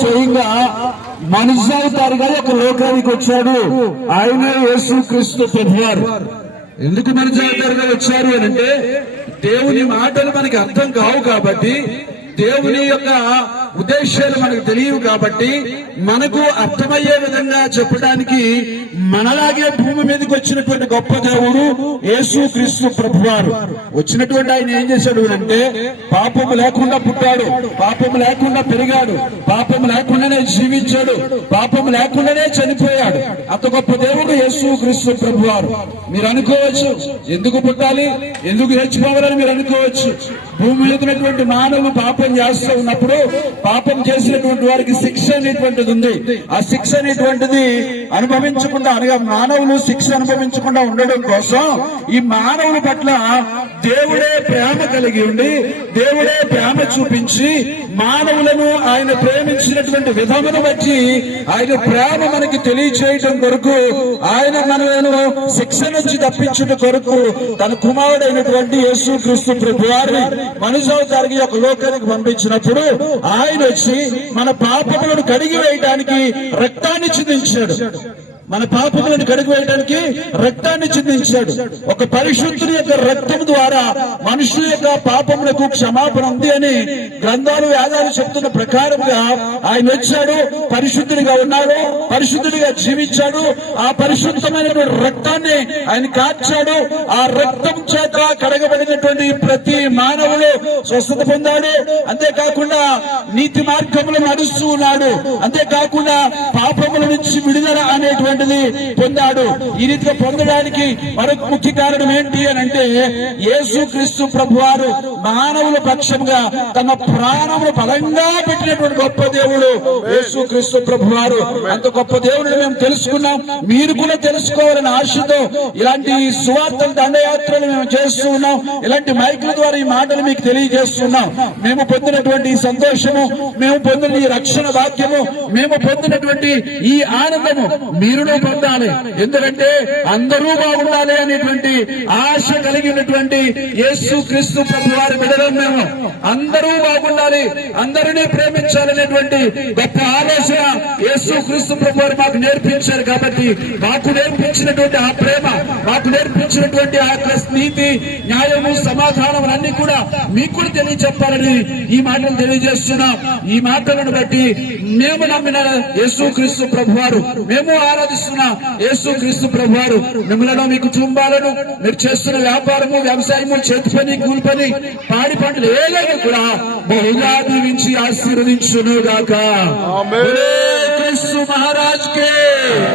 స్వయంగా మనిషి అవతారుగా ఒక లోకానికి వచ్చాడు. ఆయన యేసు క్రీస్తు ప్రభువారు. ఎందుకు మనిషి అవతారుగా వచ్చారు అని అంటే, దేవుని మాటలు మనకి అర్థం కావు కాబట్టి, దేవుని యొక్క ఉద్దేశాలు మనకు తెలియవు కాబట్టి, మనకు అర్థమయ్యే విధంగా చెప్పడానికి మనలాగే భూమి మీదకి వచ్చినటువంటి గొప్ప దేవుడు యేసు క్రీస్తు ప్రభువారు. వచ్చినటువంటి ఆయన ఏం చేశాడు అంటే, పాపము లేకుండా పుట్టాడు, పాపము లేకుండా పెరిగాడు, పాపము లేకుండానే జీవించాడు, పాపము లేకుండానే చనిపోయాడు. అంత గొప్ప దేవుడు యేసు క్రీస్తు ప్రభువారు. మీరు అనుకోవచ్చు, ఎందుకు పుట్టాలి, ఎందుకు చచ్చిపోవాలని మీరు అనుకోవచ్చు. భూమి మీద ఉన్నటువంటి మానవులు పాపం చేస్తూ ఉన్నప్పుడు, పాపం చేసినటువంటి వారికి శిక్ష అనేటువంటిది ఉంది. ఆ శిక్ష అనేటువంటిది అనుభవించకుండా, అనగా మానవులు శిక్ష అనుభవించకుండా ఉండడం కోసం ఈ మానవుల పట్ల దేవుడే ప్రేమ కలిగి ఉండి, దేవుడే ప్రేమ చూపించి, మానవులను ఆయన ప్రేమించినటువంటి విధమును బట్టి ఆయన ప్రేమ మనకి తెలియచేయటం కొరకు, ఆయన మనలను శిక్ష నుంచి తప్పించడం కొరకు తన కుమారుడైనటువంటి యేసు క్రీస్తు ప్రభువారిని మనుషులకి ఒక లోకానికి పంపించినప్పుడు, ఆయన వచ్చి మన పాపములను కడిగి వేయడానికి రక్తాన్ని చిందించాడు. మన పాపములను కడిగి వేయడానికి రక్తాన్ని చిందించాడు. ఒక పరిశుద్ధుని యొక్క రక్తం ద్వారా మనుషుల యొక్క పాపములకు క్షమాపణ ఉంది అని గ్రంథాలు వేదాలు చెప్తున్న ప్రకారంగా ఆయన వచ్చాడు, పరిశుద్ధుడిగా ఉన్నాడు, పరిశుద్ధుడిగా జీవించాడు. ఆ పరిశుద్ధమైనటువంటి రక్తాన్ని ఆయన కార్చాడు. ఆ రక్తం చేత కడగబడినటువంటి ప్రతి మానవుడు స్వస్థత పొందాడు. అంతేకాకుండా నీతి మార్గంలో నడుస్తూ ఉన్నాడు. అంతేకాకుండా పాపముల నుంచి విడుదల అనేటువంటి పొందాడు. ఈ రీతిగా పొందడానికి మరొక ముఖ్య కారణం ఏంటి అని అంటే, యేసు క్రీస్తు ప్రభువారు మానవుల పక్షంగా తమ ప్రాణములు బలంగా పెట్టినటువంటి గొప్ప దేవుడు యేసు క్రీస్తు ప్రభువారు. అంత గొప్ప దేవుడిని మేము తెలుసుకున్నాం. మీరు కూడా తెలుసుకోవాలని ఆశతో ఇలాంటి సువార్తలు దండయాత్రలు మేము చేస్తూ ఉన్నాం. ఇలాంటి మైకుల ద్వారా ఈ మాటలు మీకు తెలియజేస్తున్నాం. మేము పొందినటువంటి ఈ సంతోషము, మేము పొందిన ఈ రక్షణ భాగ్యము, మేము పొందినటువంటి ఈ ఆనందము మీరు పొందాలి. ఎందుకంటే అందరూ బాగుండాలి అనేటువంటి ఆశ కలిగినటువంటి యేసు క్రీస్తు ప్రభువారి బిడ్డలం మేము. అందరూ బాగుండాలి, అందరినీ ప్రేమించాలనేటువంటి గొప్ప ఆలోచన యేసు క్రీస్తు ప్రభువారు మాకు నేర్పించారు. కాబట్టి మాకు నేర్పించినటువంటి ఆ ప్రేమ, మాకు నేర్పించినటువంటి ఆ నీతి, న్యాయము, సమాధానం అన్ని కూడా మీకు కూడా తెలియజెప్పాలని ఈ మాటలు తెలియజేస్తున్నాం. ఈ మాటలను బట్టి మేము నమ్మిన యేసు క్రీస్తు ప్రభువారు, మేము ఆరాధిస్తున్న యేసు క్రీస్తు ప్రభువారు మిమ్మల్ని, మీ కుటుంబాలను, మీరు చేస్తున్న వ్యాపారము, వ్యవసాయము, చేతి పని, కూలి పని, పాడి పంటలు ఏదైనా కూడా బహుగా దీవించి ఆశీర్వదించును గాక. క్రీస్తు మహారాజ్ కే